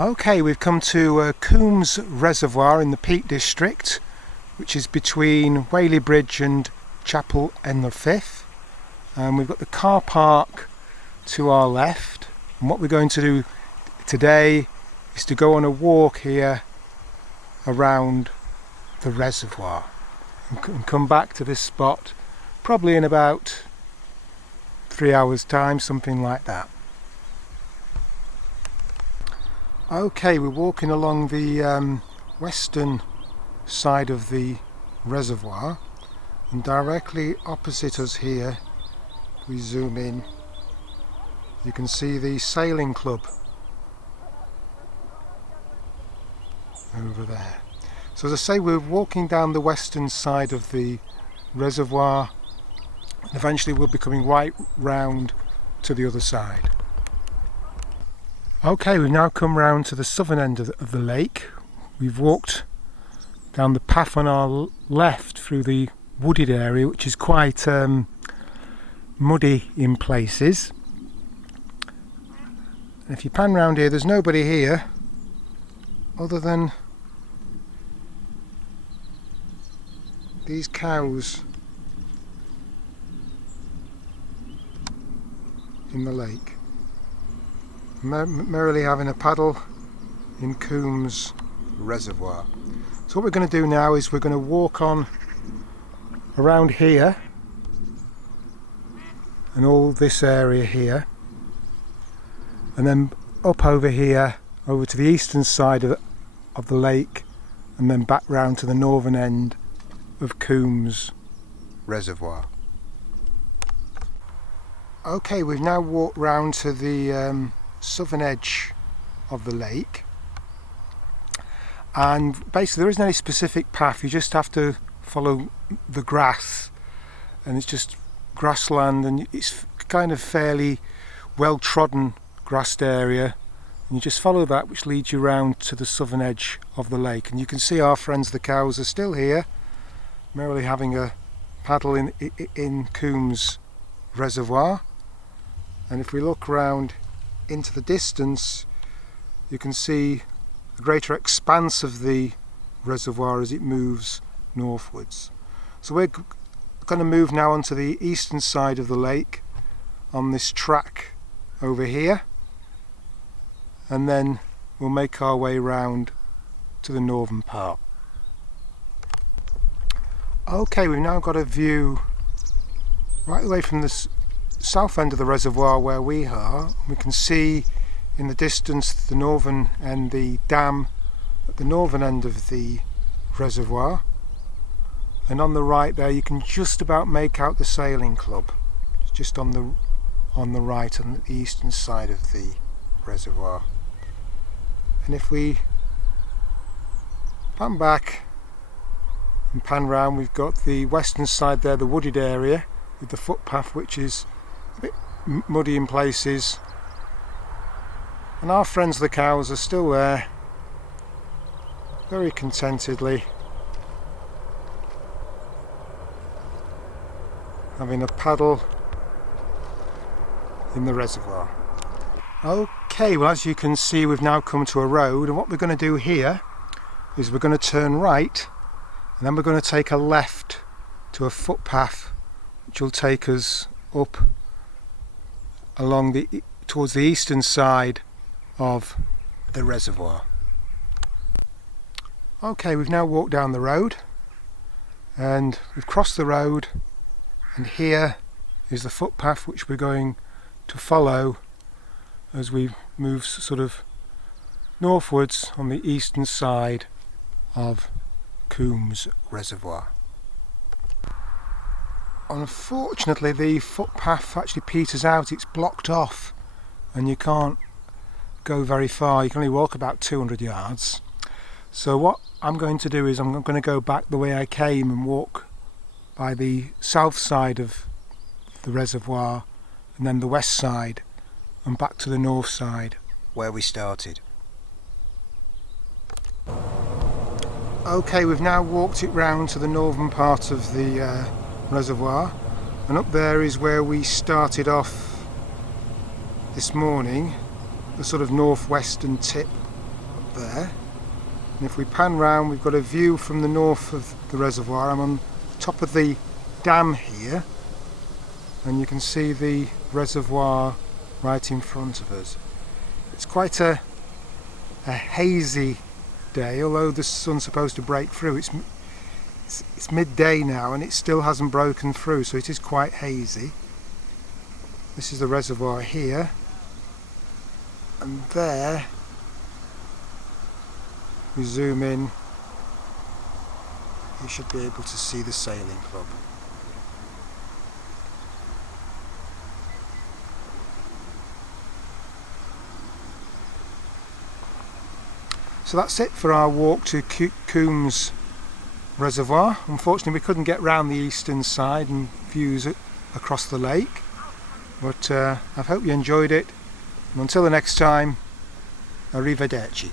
Okay, we've come to Coombs Reservoir in the Peak District, which is between Whaley Bridge and Chapel and the 5th. We've got the car park to our left, and what we're going to do today is to go on a walk here around the reservoir and come back to this spot probably in about 3 hours time, something like that. Okay, we're walking along the western side of the reservoir, and directly opposite us here, if we zoom in, you can see the sailing club over there. So as I say, we're walking down the western side of the reservoir, and eventually we'll be coming right round to the other side. Okay, we've now come round to the southern end of the lake. We've walked down the path on our left through the wooded area, which is quite muddy in places. And if you pan round here, there's nobody here other than these cows in the lake, merrily having a paddle in Coombs Reservoir. So what we're going to do now is we're going to walk on around here and all this area here, and then up over here over to the eastern side of the lake, and then back round to the northern end of Coombs Reservoir. Okay, we've now walked round to the southern edge of the lake, and basically there isn't any specific path. You just have to follow the grass, and it's just grassland, and it's kind of fairly well trodden grassed area, and you just follow that, which leads you round to the southern edge of the lake. And you can see our friends the cows are still here, merrily having a paddle in Coombs Reservoir. And if we look round into the distance, you can see a greater expanse of the reservoir as it moves northwards. So we're going to move now onto the eastern side of the lake on this track over here, and then we'll make our way round to the northern part. Okay, we've now got a view right away from the south end of the reservoir where we are. We can see in the distance the northern end, the dam at the northern end of the reservoir, and on the right there you can just about make out the sailing club. It's just on the right, on the eastern side of the reservoir. And if we pan back and pan round, we've got the western side there, the wooded area with the footpath, which is a bit muddy in places, and our friends the cows are still there, very contentedly having a paddle in the reservoir. Okay, well, as you can see, we've now come to a road, and what we're going to do here is we're going to turn right, and then we're going to take a left to a footpath which will take us up along towards the eastern side of the reservoir. Okay, we've now walked down the road, and we've crossed the road, and here is the footpath which we're going to follow as we move sort of northwards on the eastern side of Coombs Reservoir. Unfortunately, the footpath actually peters out, it's blocked off, and you can't go very far. You can only walk about 200 yards. So what I'm going to do is I'm going to go back the way I came and walk by the south side of the reservoir, and then the west side, and back to the north side where we started. Okay, we've now walked it round to the northern part of the reservoir, and up there is where we started off this morning, the sort of northwestern tip there. And if we pan round, we've got a view from the north of the reservoir. I'm on top of the dam here, and you can see the reservoir right in front of us. It's quite a hazy day, although the sun's supposed to break through. It's midday now and it still hasn't broken through, so it is quite hazy. This is the reservoir here, and there we zoom in, you should be able to see the sailing club. So that's it for our walk to Coombs Reservoir. Unfortunately we couldn't get round the eastern side and views it across the lake, but I hope you enjoyed it, and until the next time, arrivederci.